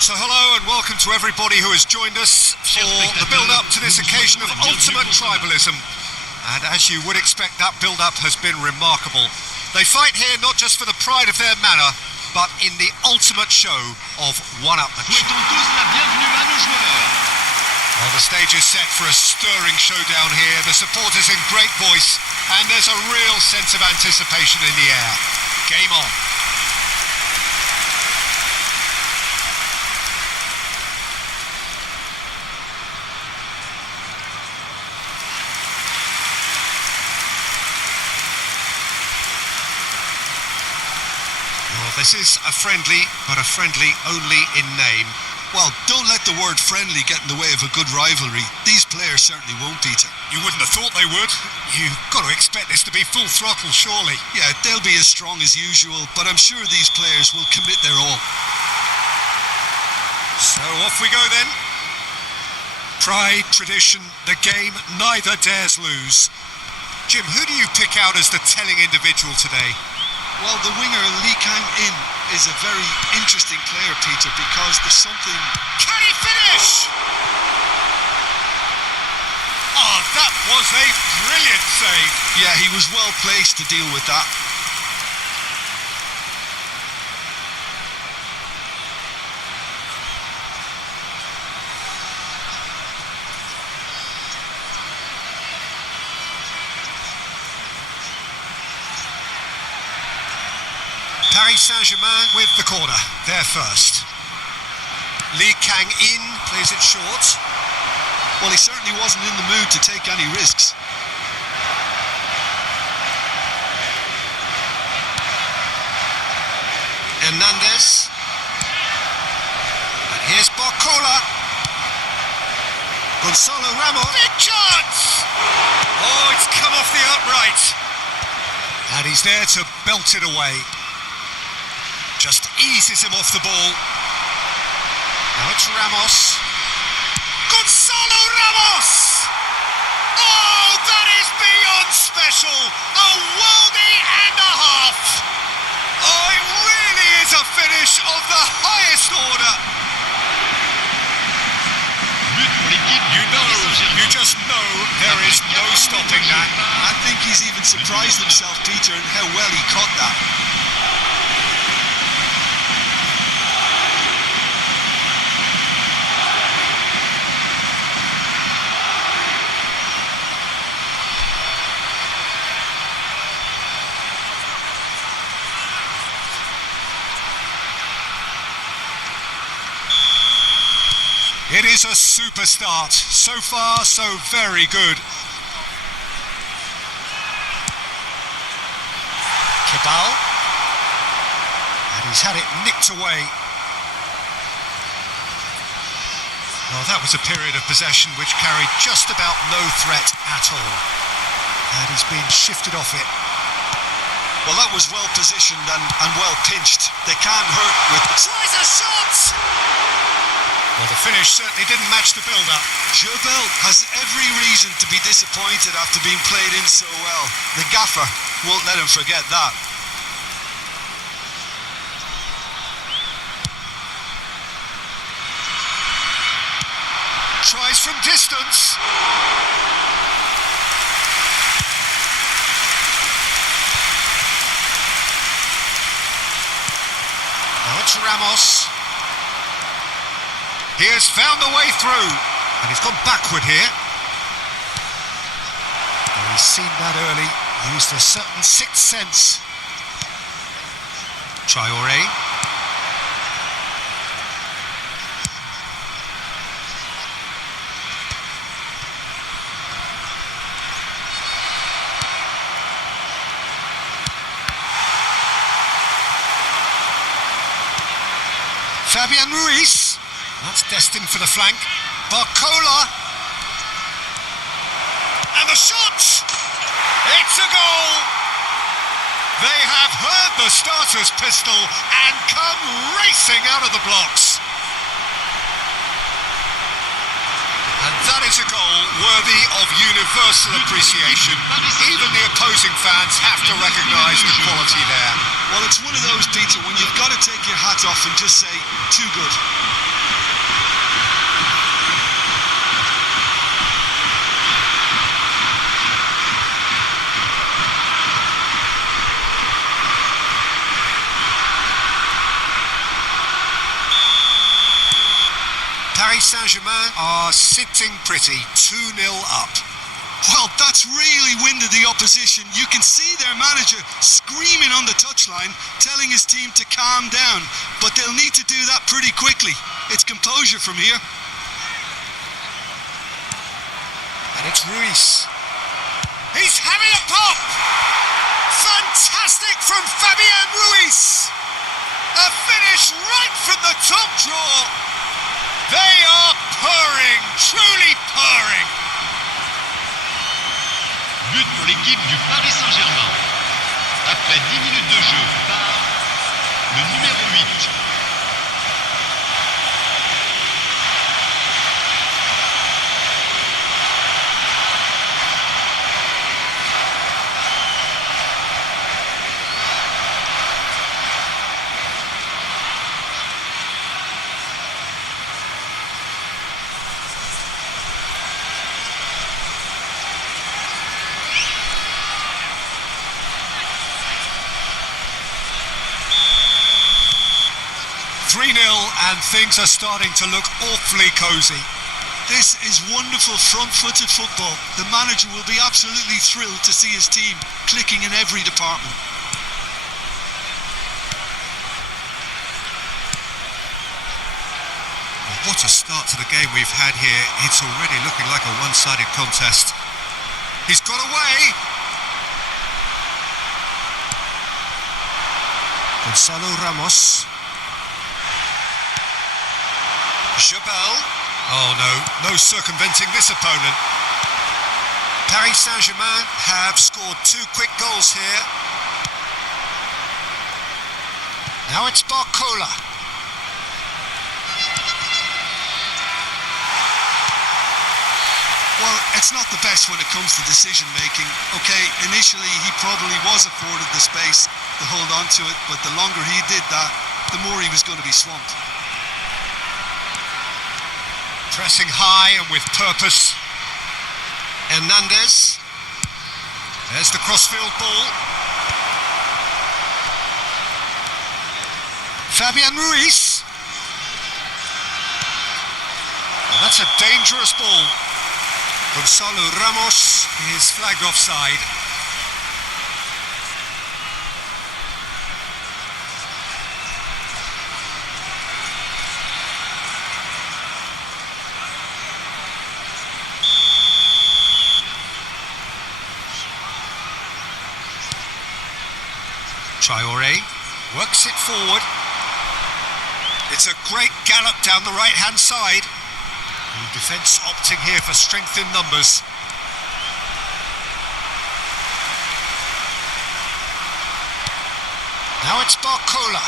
So hello and welcome to everybody who has joined us for the build-up to this occasion of ultimate tribalism. And as you would expect, that build-up has been remarkable. They fight here not just for the pride of their manor, but in the ultimate show of one-upmanship. Well, the stage is set for a stirring showdown here. The supporters in great voice, and there's a real sense of anticipation in the air. Game on. This is a friendly, but a friendly only in name. Well, don't let the word friendly get in the way of a good rivalry. These players certainly won't, Peter. You wouldn't have thought they would. You've got to expect this to be full throttle, surely. Yeah, they'll be as strong as usual, but I'm sure these players will commit their all. So off we go then. Pride, tradition, the game neither dares lose. Jim, who do you pick out as the telling individual today? Well, the winger Lee Kang-in is a very interesting player, Peter, because there's something... Can he finish? Oh, that was a brilliant save. Yeah, he was well placed to deal with that. Paris Saint-Germain with the corner, there first. Lee Kang-in plays it short. Well, he certainly wasn't in the mood to take any risks. Hernandez. And here's Barcola. Gonzalo Ramos. Big chance! Oh, it's come off the upright. And he's there to belt it away. Just eases him off the ball. Now it's Ramos. Gonzalo Ramos! Oh, that is beyond special! A worldie and a half! Oh, it really is a finish of the highest order! You just know there is no stopping that. I think he's even surprised himself, Peter, in how well he caught that. It is a super start. So far, so very good. Kebal. And he's had it nicked away. Well, that was a period of possession which carried just about no threat at all. And he's been shifted off it. Well, that was well positioned and well pinched. They can't hurt with... Tries a shot! Well, the finish certainly didn't match the build-up. Jobel has every reason to be disappointed after being played in so well. The gaffer won't let him forget that. Tries from distance. Now it's Ramos. He has found the way through, and he's gone backward here. Oh, he's seen that early, used a certain sixth sense. Traoré. Fabian Ruiz. That's destined for the flank. Barcola. And the shot! It's a goal! They have heard the starter's pistol and come racing out of the blocks. And that is a goal worthy of universal appreciation. Even the opposing fans have to recognise the quality there. Well, it's one of those, Peter, when you've got to take your hat off and just say, too good. Paris Saint-Germain are sitting pretty, 2-0 up. Well, that's really winded the opposition. You can see their manager screaming on the touchline, telling his team to calm down. But they'll need to do that pretty quickly. It's composure from here. And it's Ruiz. He's having a pop! Fantastic from Fabian Ruiz! A finish right from the top draw. They are purring, truly purring. But pour l'équipe du Paris Saint-Germain. Après 10 minutes de jeu par le numéro 8. And things are starting to look awfully cosy. This is wonderful front-footed football. The manager will be absolutely thrilled to see his team clicking in every department. What a start to the game we've had here. It's already looking like a one-sided contest. He's got away. Gonzalo Ramos. Jabal. Oh no circumventing this opponent. Paris Saint-Germain have scored 2 quick goals here. Now it's Barcola. Well, it's not the best when it comes to decision making. Okay, initially he probably was afforded the space to hold on to it, but the longer he did that, the more he was going to be swamped. Pressing high and with purpose. Hernandez. There's the crossfield ball. Fabian Ruiz. And that's a dangerous ball. Gonzalo Ramos is flagged offside. Traoré works it forward. It's a great gallop down the right-hand side. The defence opting here for strength in numbers. Now it's Barcola.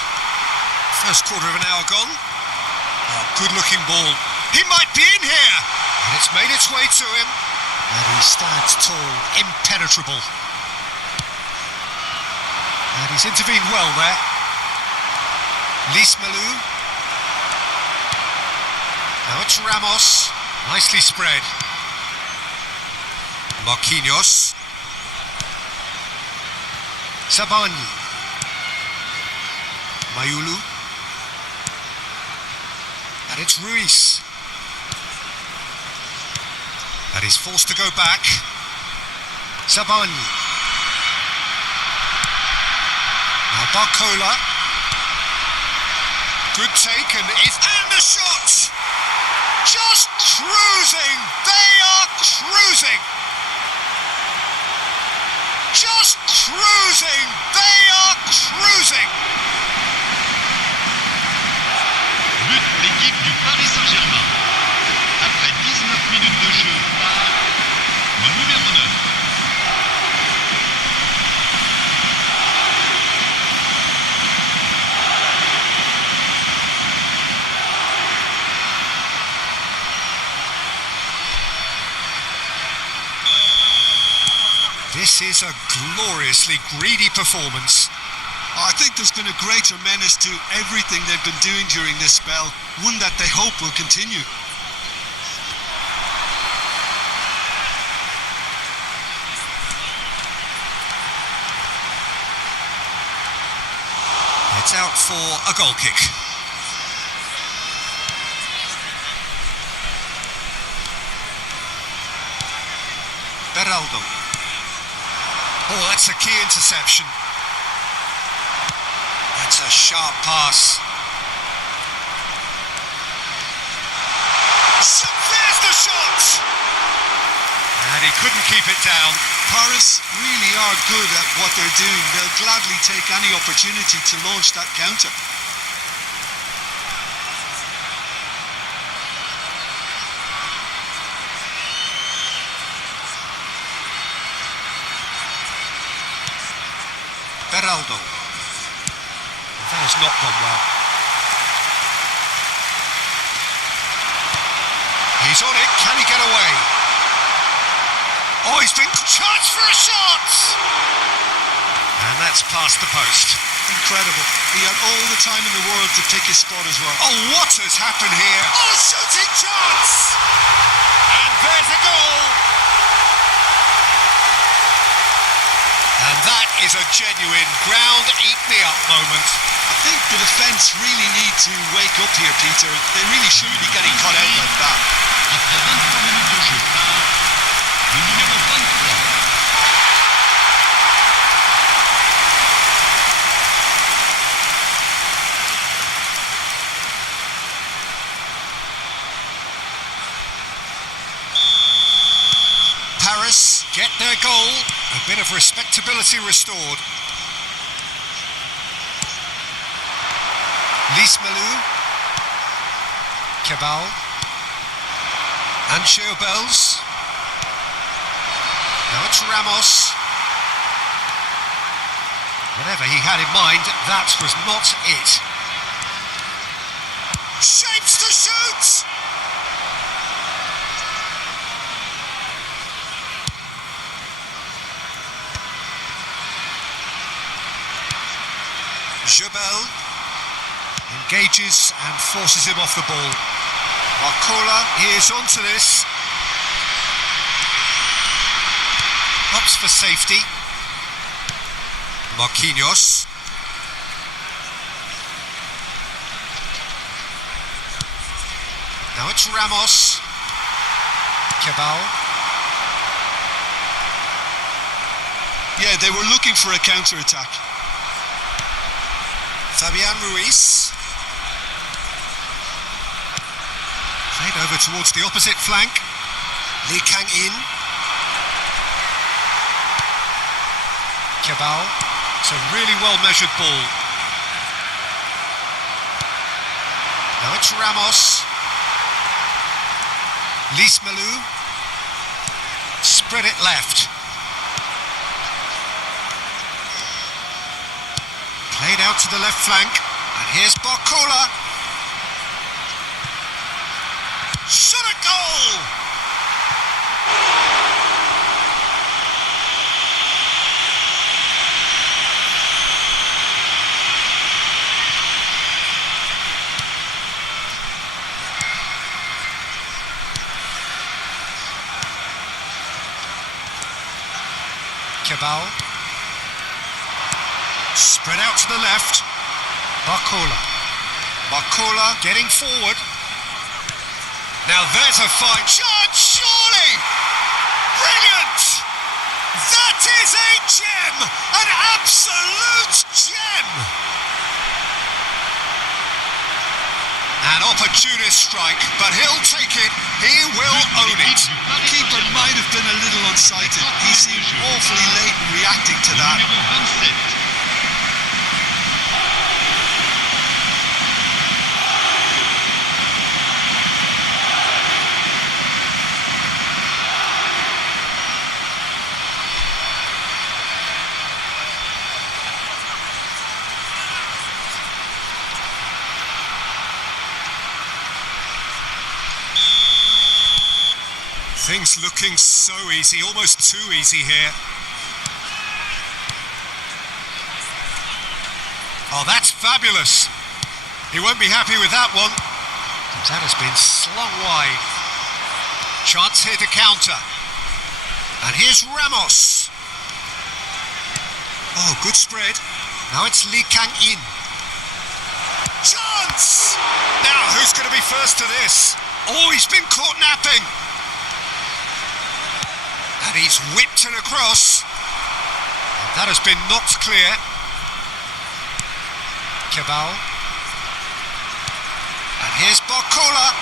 First quarter of an hour gone. Oh, good-looking ball. He might be in here. And it's made its way to him. And he stands tall, impenetrable. And he's intervened well there. Lismalu. Now it's Ramos. Nicely spread. Marquinhos. Sabani. Mayulu. And it's Ruiz. And he's forced to go back. Sabani. Now Barcola. Good take and the shot! Just cruising! They are cruising! Just cruising! They are cruising! But pour l'équipe du Paris Saint-Germain. Après 19 minutes de jeu par le numéro 9. This is a gloriously greedy performance. I think there's been a greater menace to everything they've been doing during this spell, one that they hope will continue. It's out for a goal kick. Beraldo. Oh, that's a key interception. That's a sharp pass. There's the shot! And he couldn't keep it down. Paris really are good at what they're doing. They'll gladly take any opportunity to launch that counter. Beraldo. That has not gone well. He's on it, can he get away? Oh, he's been charged for a shot! And that's past the post. Incredible. He had all the time in the world to pick his spot as well. Oh, what has happened here? Oh, shooting chance! And there's a goal! And that is a genuine ground-eat-me-up moment. I think the defence really need to wake up here, Peter. They really shouldn't be getting caught out like that. Après 23 minutes de jeu, le numéro 23. Paris get their goal. A bit of respectability restored. Lismalu. Cabal. And Bells. Now it's Ramos. Whatever he had in mind, that was not it. Shapes to shoot! Jebel engages and forces him off the ball. Marcola is onto this. Opts for safety. Marquinhos. Now it's Ramos. Cabal. Yeah, they were looking for a counter-attack. Fabian Ruiz. Played over towards the opposite flank. Lee Kang-in. Cabal. It's a really well-measured ball. Now it's Ramos. Lismalu. Spread it left. Played out to the left flank. And here's Barcola. Shot a goal! Cabal. Spread out to the left. Barcola. Barcola getting forward. Now there's a fine shot, surely! Brilliant! That is a gem! An absolute gem! An opportunist strike, but he'll take it. He will own it. The keeper might have been a little unsighted. He seemed awfully late in reacting to that. Numéro 27. Things looking so easy, almost too easy here. Oh, that's fabulous. He won't be happy with that one. That has been slung wide. Chance here to counter. And here's Ramos. Oh, good spread. Now it's Lee Kang-in. Chance! Now, who's going to be first to this? Oh, he's been caught napping. And he's whipped it across. And that has been knocked clear. Cabal. And here's Barcola.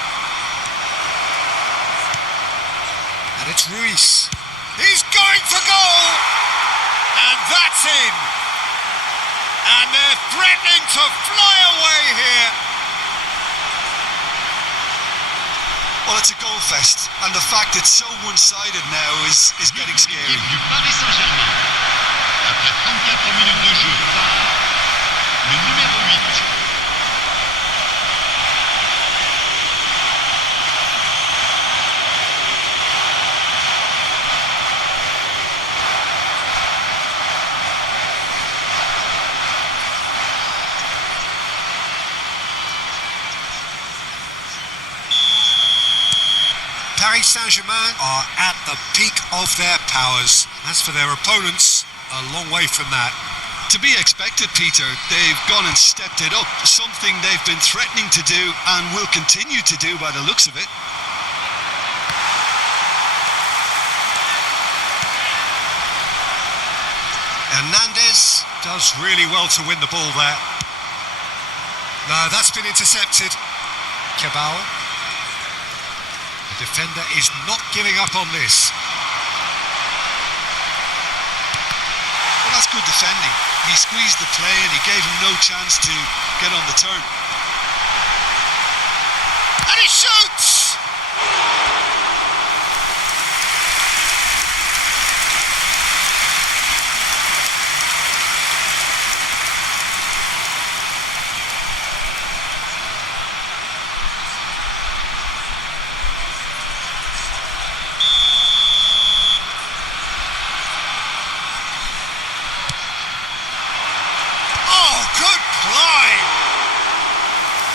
And it's Ruiz. He's going for goal! And that's in! And they're threatening to fly away here. Well, it's a goal fest, and the fact it's so one-sided now is getting scary. L'équipe du Paris Saint-Germain. Après 34 minutes de jeu, le numéro 8. Paris Saint-Germain are at the peak of their powers. As for their opponents, a long way from that. To be expected, Peter. They've gone and stepped it up, something they've been threatening to do and will continue to do by the looks of it. Hernandez does really well to win the ball there. No, that's been intercepted. Cabal. The defender is not giving up on this. Well, that's good defending. He squeezed the play and he gave him no chance to get on the turn. And he shoots!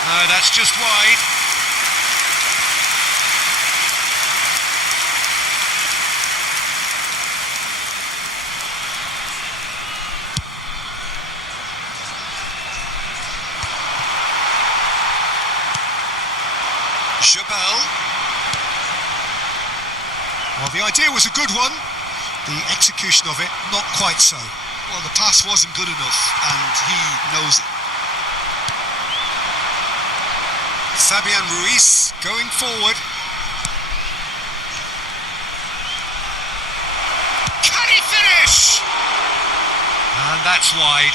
No, that's just wide. Chabal. Well, the idea was a good one. The execution of it, not quite so. Well, the pass wasn't good enough, and he knows it. Fabian Ruiz going forward. Can he finish? And that's wide.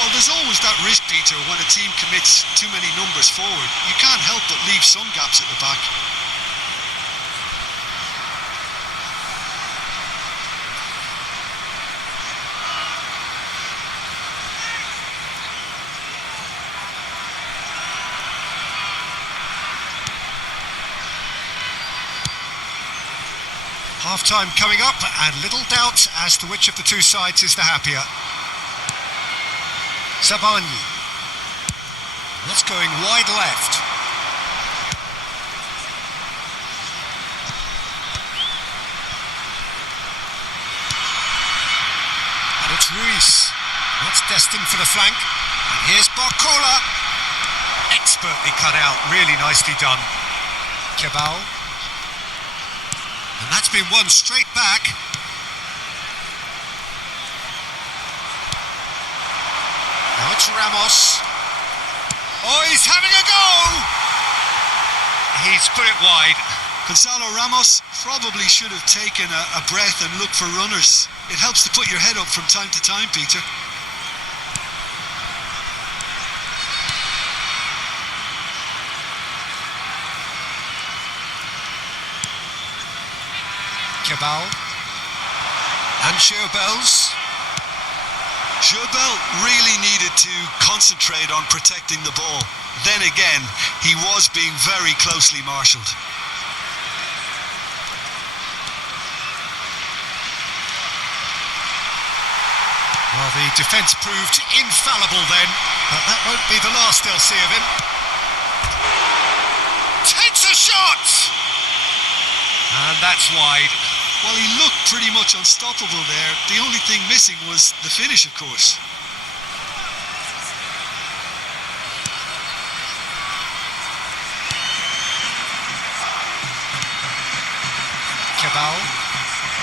Well, there's always that risk, Peter, when a team commits too many numbers forward. You can't help but leave some gaps at the back. Half-time coming up, and little doubt as to which of the two sides is the happier. Sabani. That's going wide left. And it's Ruiz. That's destined for the flank. And here's Barcola. Expertly cut out, really nicely done. Cabal. And that's been won straight back. Now it's Ramos. Oh, he's having a go! He's put it wide. Gonzalo Ramos probably should have taken a breath and looked for runners. It helps to put your head up from time to time, Peter. Cabal and Chabals. Chabal really needed to concentrate on protecting the ball. Then again, he was being very closely marshalled. Well, the defence proved infallible then, but that won't be the last they'll see of him. Takes a shot! And that's wide. Well, he looked pretty much unstoppable there. The only thing missing was the finish, of course. Cabal.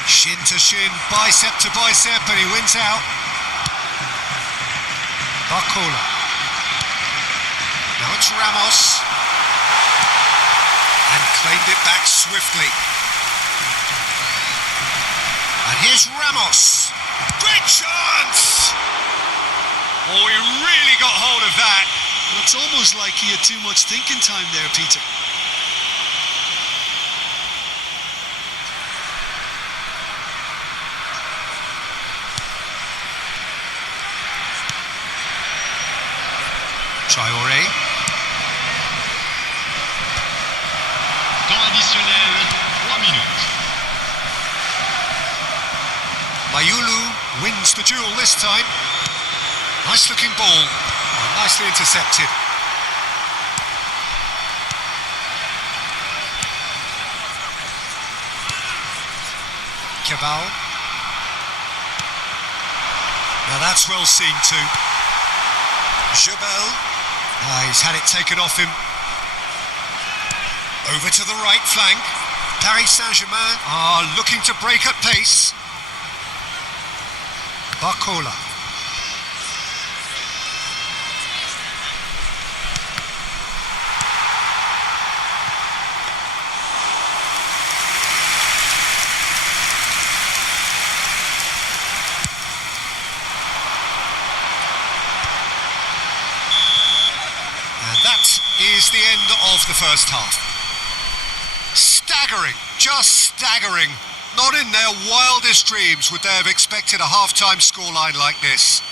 Shin to shin, bicep to bicep, and he wins out. Barcola. Now it's Ramos. And claimed it back swiftly. And here's Ramos. Great chance! Oh, he really got hold of that. Well, it's almost like he had too much thinking time there, Peter. Traoré. Temps additionnel, 3 minutes. Mayulu wins the duel this time. Nice looking ball, nicely intercepted. Cabal. Now that's well seen too. Jabel. He's had it taken off him. Over to the right flank. Paris Saint-Germain are looking to break at pace. Barcola. And that is the end of the first half. Staggering, just staggering. Not in their wildest dreams would they have expected a half-time scoreline like this.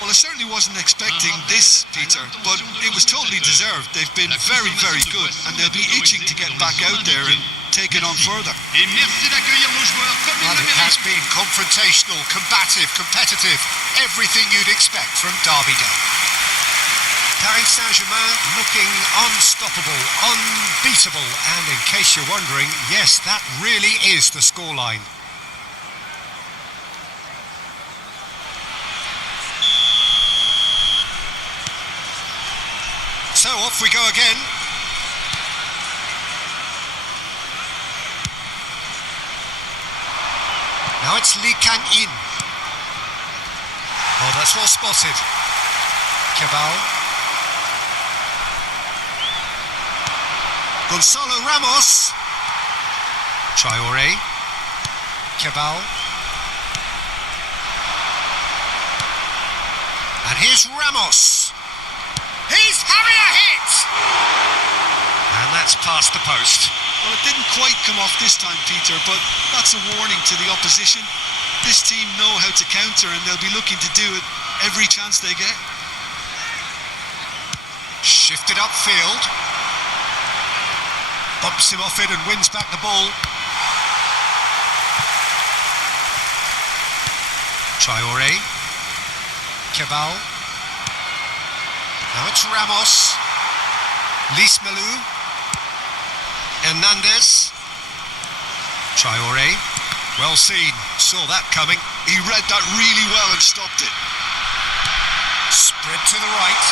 Well, I certainly wasn't expecting this, Peter, but it was totally deserved. They've been very, very good, and they'll be itching to get back out there and take it on further. Et merci d'accueillir nos joueurs comme ils Well, le it has méritent. been confrontational, combative, competitive, everything you'd expect from Derby Day. Paris Saint-Germain looking unstoppable, unbeatable, and in case you're wondering, yes, that really is the scoreline. So off we go again. Now it's Lee Kang-in. Oh, that's well spotted. Cabal. Gonzalo Ramos. Traoré. Cabal. And here's Ramos. He's having a hit! And that's past the post. Well, it didn't quite come off this time, Peter, but that's a warning to the opposition. This team know how to counter, and they'll be looking to do it every chance they get. Shifted upfield. Bumps him off it and wins back the ball. Traoré. Cabal. Now it's Ramos. Lismalu. Hernandez. Traoré. Well seen. Saw that coming. He read that really well and stopped it. Spread to the right.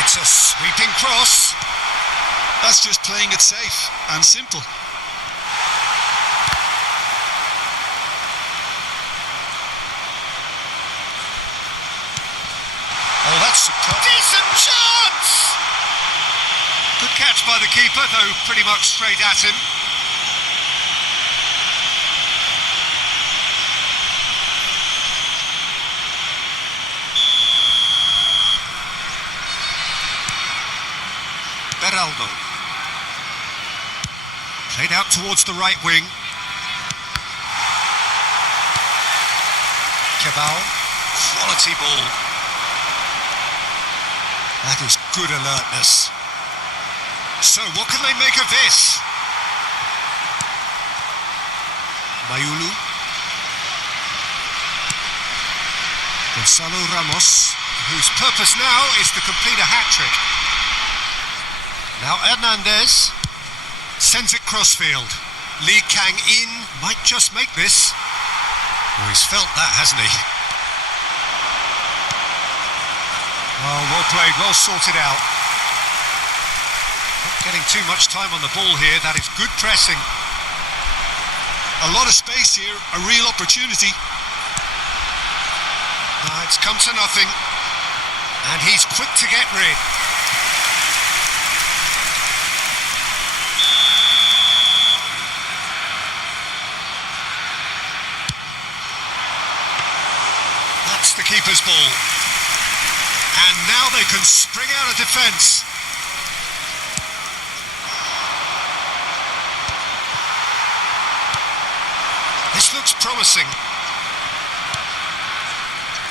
It's a sweeping cross. That's just playing it safe and simple. Oh, that's a decent chance! Good catch by the keeper, though pretty much straight at him. Beraldo. Played out towards the right wing. Cabal. Quality ball. That is good alertness. So, what can they make of this? Mayulu. Gonzalo Ramos, whose purpose now is to complete a hat-trick. Now Hernandez sends it crossfield. Lee Kang-in might just make this. Oh, he's felt that, hasn't he? Oh, well played, well sorted out. Not getting too much time on the ball here. That is good pressing. A lot of space here, a real opportunity. It's come to nothing, and he's quick to get rid. That's the keeper's ball. And now they can spring out of defence. This looks promising.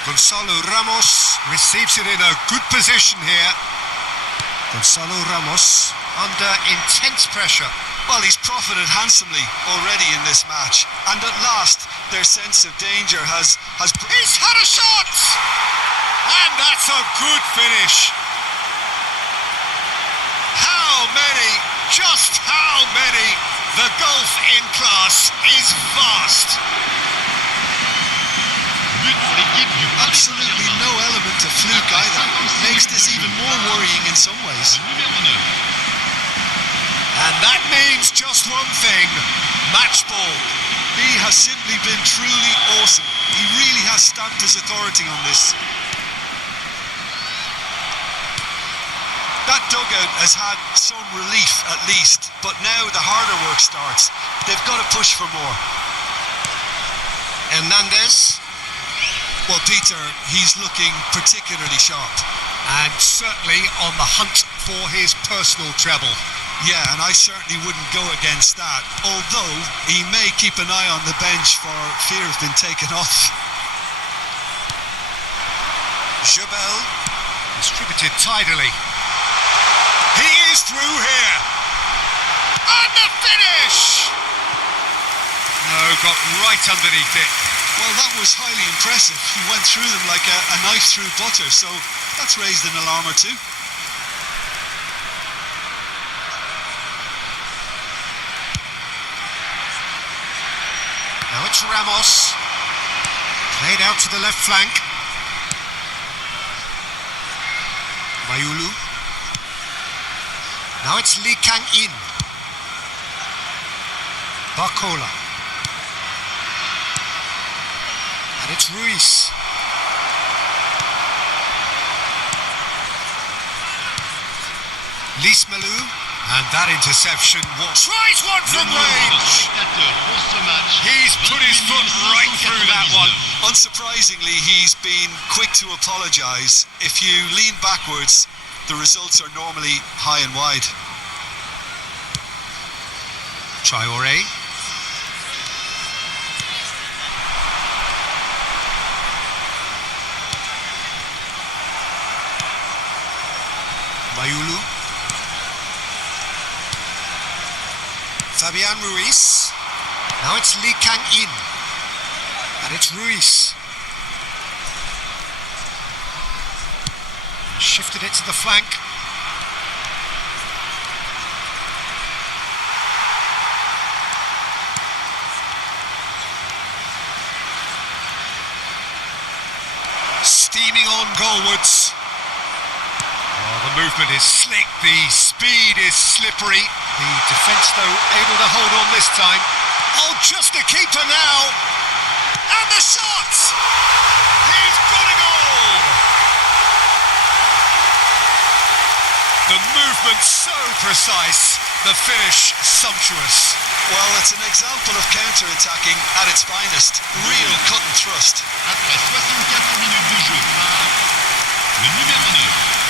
Gonzalo Ramos receives it in a good position here. Gonzalo Ramos under intense pressure. Well, he's profited handsomely already in this match. And at last, their sense of danger has... He's had a shot! And that's a good finish. How many? Just how many? The gulf in class is vast. Absolutely no element of fluke either. Makes this even more worrying in some ways. And that means just one thing: match ball. He has simply been truly awesome. He really has stamped his authority on this. That dugout has had some relief at least, but now the harder work starts. They've got to push for more. Hernandez. Well, Peter, he's looking particularly sharp. And certainly on the hunt for his personal treble. Yeah, and I certainly wouldn't go against that, although he may keep an eye on the bench for fear of being taken off. Jabel distributed tidily. He is through here. And the finish! No, got right underneath it. Well, that was highly impressive. He went through them like a knife through butter, so that's raised an alarm or two. Now it's Ramos. Played out to the left flank. Mayulu. Now it's Lee Kang-in. Barcola. And it's Ruiz. Lismalu. And that interception was... Tries one from range! He's put his foot right through that one. Unsurprisingly, he's been quick to apologise. If you lean backwards, the results are normally high and wide. Traoré. Mayulu. Fabian Ruiz. Now it's Lee Kang-in. And it's Ruiz. Shifted it to the flank. Steaming on goalwards. Oh, the movement is slick, the speed is slippery. The defence, though, able to hold on this time. Oh, just a keeper now. And the shot! He's got a goal! The movement so precise, the finish sumptuous. Well, it's an example of counter-attacking at its finest. Real cut and thrust. Après 64 minutes de jeu par le numéro 9.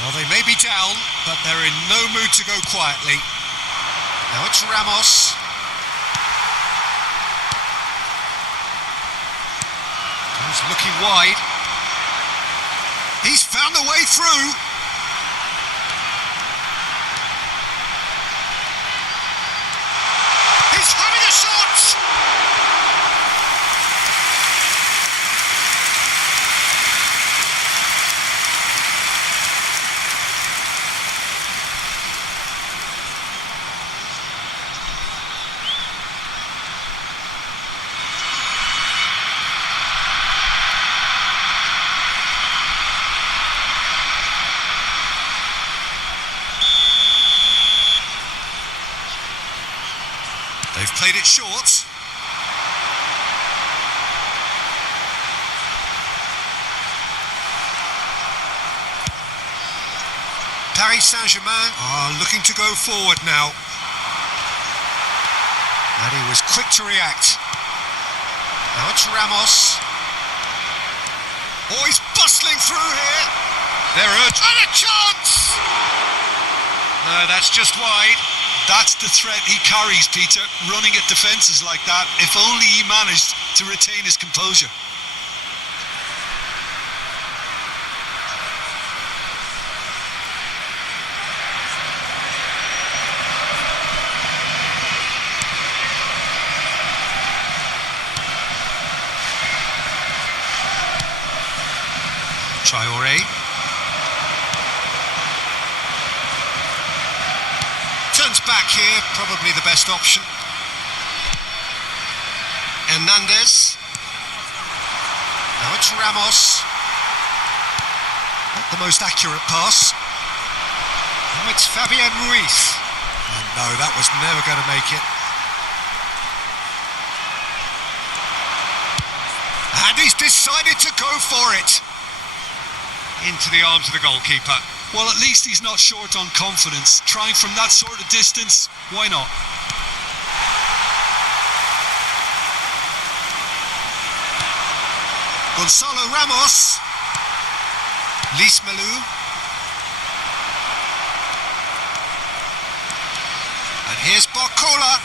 Well, they may be down, but they're in no mood to go quietly. Now it's Ramos. He's looking wide. He's found a way through. He's having a shot! Played it short. Paris Saint-Germain are looking to go forward now. And he was quick to react. Now it's Ramos. Oh, he's bustling through here. They're urged. And a chance! No, that's just wide. That's the threat he carries, Peter, running at defences like that. If only he managed to retain his composure. Traoré. Turns back here, probably the best option. Hernandez. Now it's Ramos. Not the most accurate pass. Now it's Fabian Ruiz. And no, that was never going to make it. And he's decided to go for it. Into the arms of the goalkeeper. Well, at least he's not short on confidence. Trying from that sort of distance, why not? Gonzalo Ramos. Lismalu. And here's Barcola.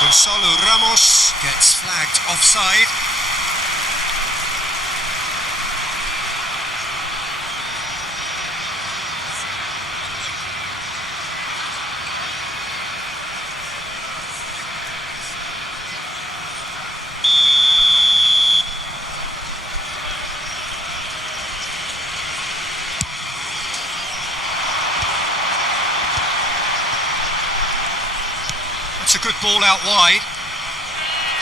Gonzalo Ramos gets flagged offside. It's a good ball out wide.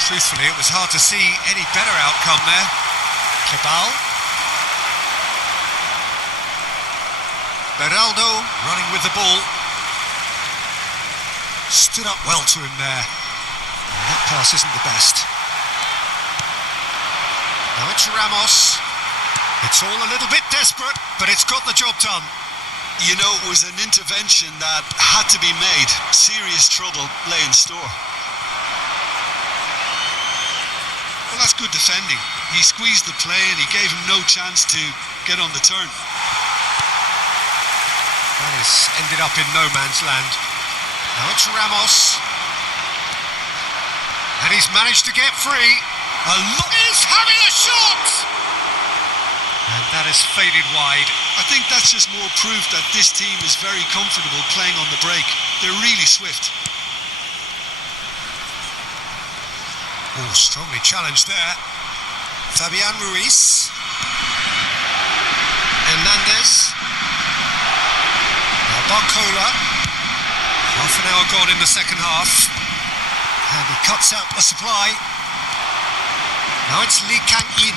Truthfully, it was hard to see any better outcome there. Kebal. Beraldo running with the ball. Stood up well to him there. Oh, that pass isn't the best. Now it's Ramos. It's all a little bit desperate, but it's got the job done. You know, it was an intervention that had to be made. Serious trouble lay in store. Well, that's good defending. He squeezed the play and he gave him no chance to get on the turn. That has ended up in no man's land. Now it's Ramos. And he's managed to get free. He's having a shot! And that has faded wide. I think that's just more proof that this team is very comfortable playing on the break. They're really swift. Oh, strongly challenged there. Fabian Ruiz. Hernandez. Now Barcola. Half an hour gone in the second half. And he cuts out the supply. Now it's Lee Kang-in.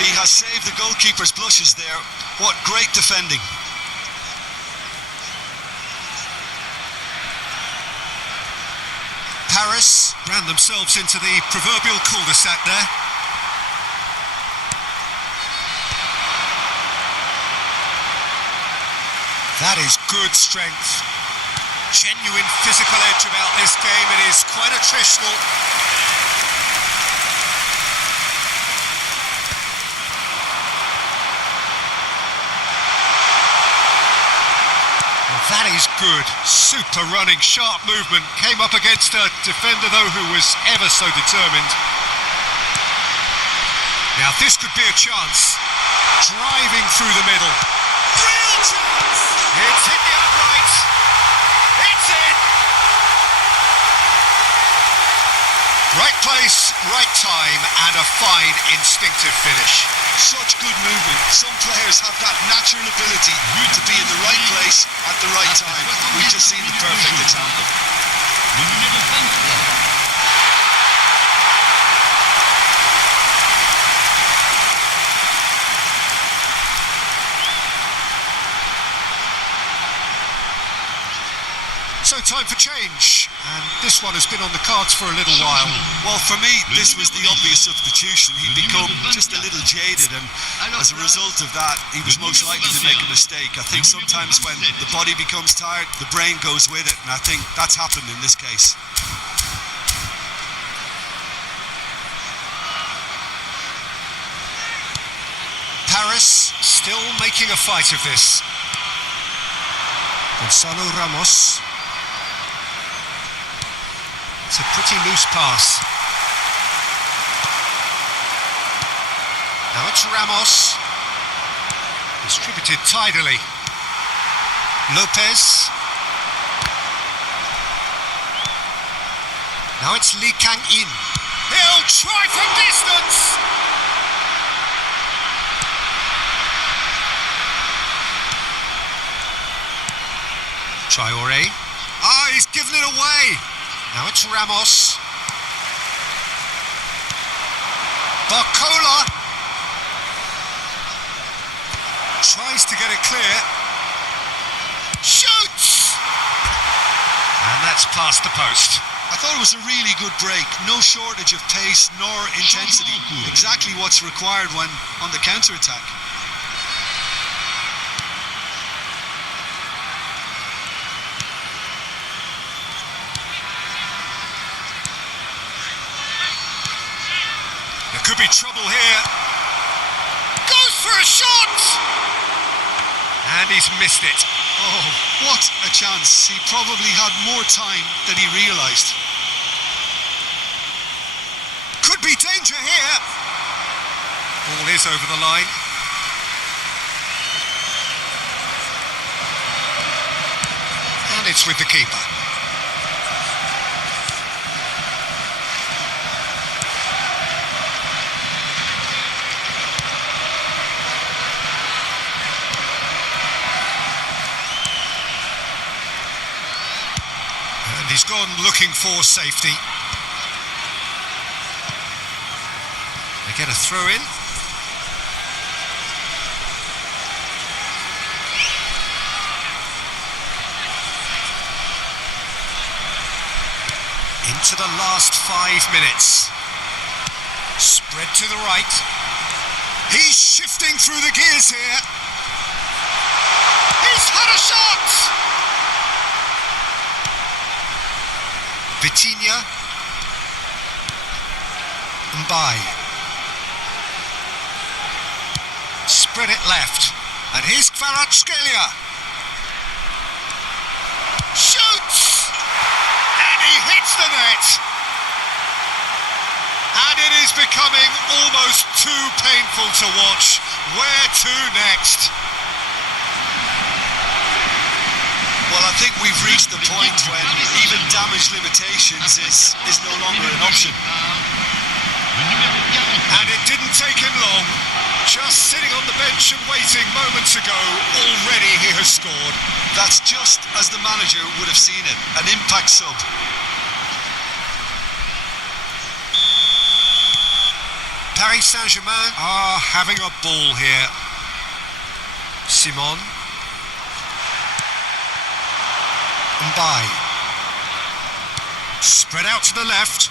He has saved the goalkeeper's blushes there. What great defending. Paris ran themselves into the proverbial cul-de-sac there. That is good strength. Genuine physical edge about this game. It is quite attritional. That is good. Super running, sharp movement. Came up against a defender, though, who was ever so determined. Now, this could be a chance. Driving through the middle. Real chance! It's hit the upright. It's in! Right place, right time, and a fine, instinctive finish. Such good movement. Some players have that natural ability to be in the right place at the right time. We've just seen the perfect example. Le numéro 23. So time for change, and this one has been on the cards for a little while. Well, for me, this was the obvious substitution. He'd become just a little jaded, and as a result of that, he was most likely to make a mistake. I think sometimes when the body becomes tired, the brain goes with it, and I think that's happened in this case. Paris still making a fight of this. Gonzalo Ramos. It's a pretty loose pass. Now it's Ramos. Distributed tidily. Lopez. Now it's Lee Kang-in. He'll try from distance! Traoré. He's given it away. Now it's Ramos. Barcola. Tries to get it clear. Shoots! And that's past the post. I thought it was a really good break. No shortage of pace nor intensity. Exactly what's required when on the counter-attack. There could be trouble here. Goes for a shot! And he's missed it. Oh, what a chance. He probably had more time than he realised. Could be danger here. Ball is over the line. And it's with the keeper. He's gone looking for safety. They get a throw in. Into the last 5 minutes. Spread to the right. He's shifting through the gears here. He's had a shot! Vitinha. Mbai. Spread it left. And here's Kvaratskhelia. Shoots! And he hits the net. And it is becoming almost too painful to watch. Where to next? Well, I think we've reached the point when even damage limitations is no longer an option. And it didn't take him long. Just sitting on the bench and waiting moments ago, already he has scored. That's just as the manager would have seen it, an impact sub. Paris Saint-Germain are having a ball here. Simon. Mbai. Spread out to the left.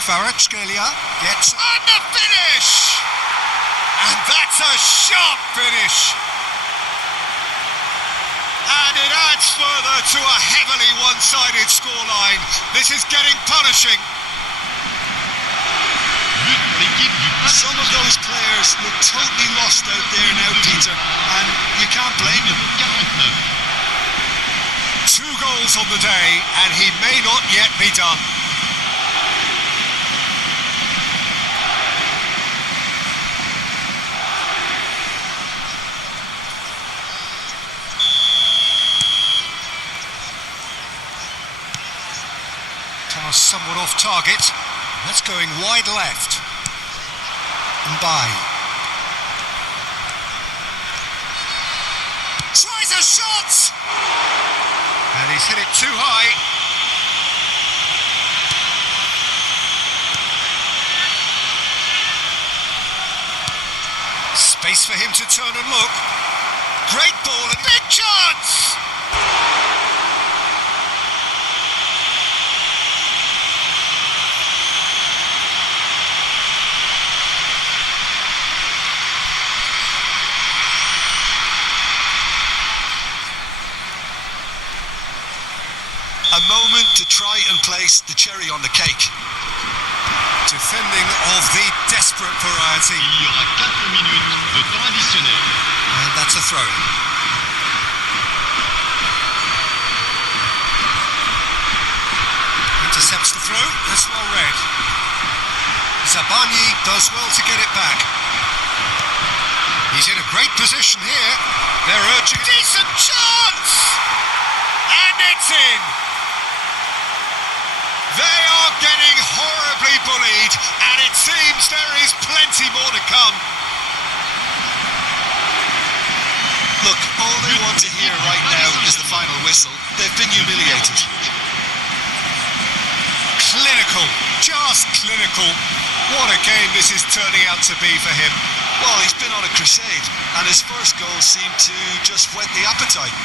Kvaratskhelia gets on the finish! And that's a sharp finish! And it adds further to a heavily one-sided scoreline. This is getting punishing. Some of those players look totally lost out there now, Peter, and you can't blame them. 2 goals on the day, and he may not yet be done. Pass somewhat off target. That's going wide left. Mbai. Tries a shot! And he's hit it too high. Space for him to turn and look. Great ball and big chance! A moment to try and place the cherry on the cake. Defending of the desperate variety. Il y aura 4 minutes de temps additionnel. And that's a throw-in. Intercepts the throw, that's well read. Zabani does well to get it back. He's in a great position here. They're urging... Decent chance! And it's in! They are getting horribly bullied, and it seems there is plenty more to come. Look, all they want to hear right now is the final whistle. They've been humiliated. Clinical, just clinical. What a game this is turning out to be for him. Well, he's been on a crusade, and his first goal seemed to just whet the appetite.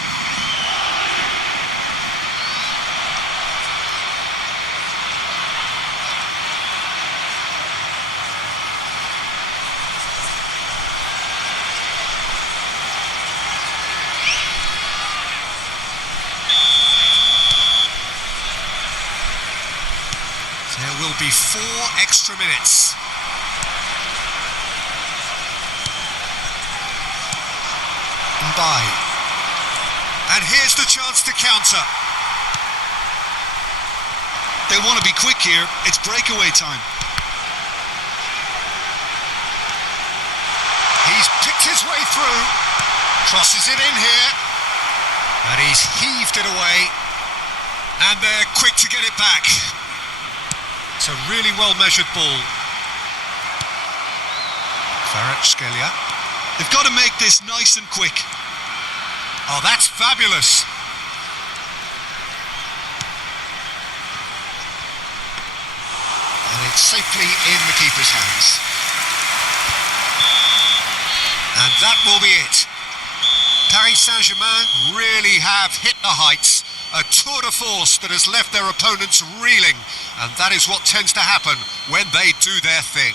There will be 4 extra minutes. Mbai. And here's the chance to counter. They want to be quick here. It's breakaway time. He's picked his way through. Crosses it in here. And he's heaved it away. And they're quick to get it back. It's a really well-measured ball. Kvaratskhelia. They've got to make this nice and quick. Oh, that's fabulous. And it's safely in the keeper's hands. And that will be it. Paris Saint-Germain really have hit the heights. A tour de force that has left their opponents reeling, and that is what tends to happen when they do their thing.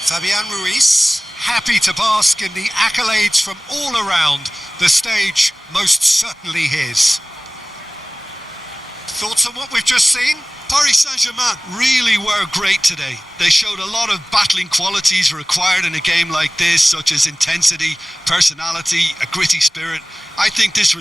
Fabian Ruiz, happy to bask in the accolades from all around, the stage most certainly his. Thoughts on what we've just seen? Paris Saint-Germain really were great today. They showed a lot of battling qualities required in a game like this, such as intensity, personality, a gritty spirit. I think this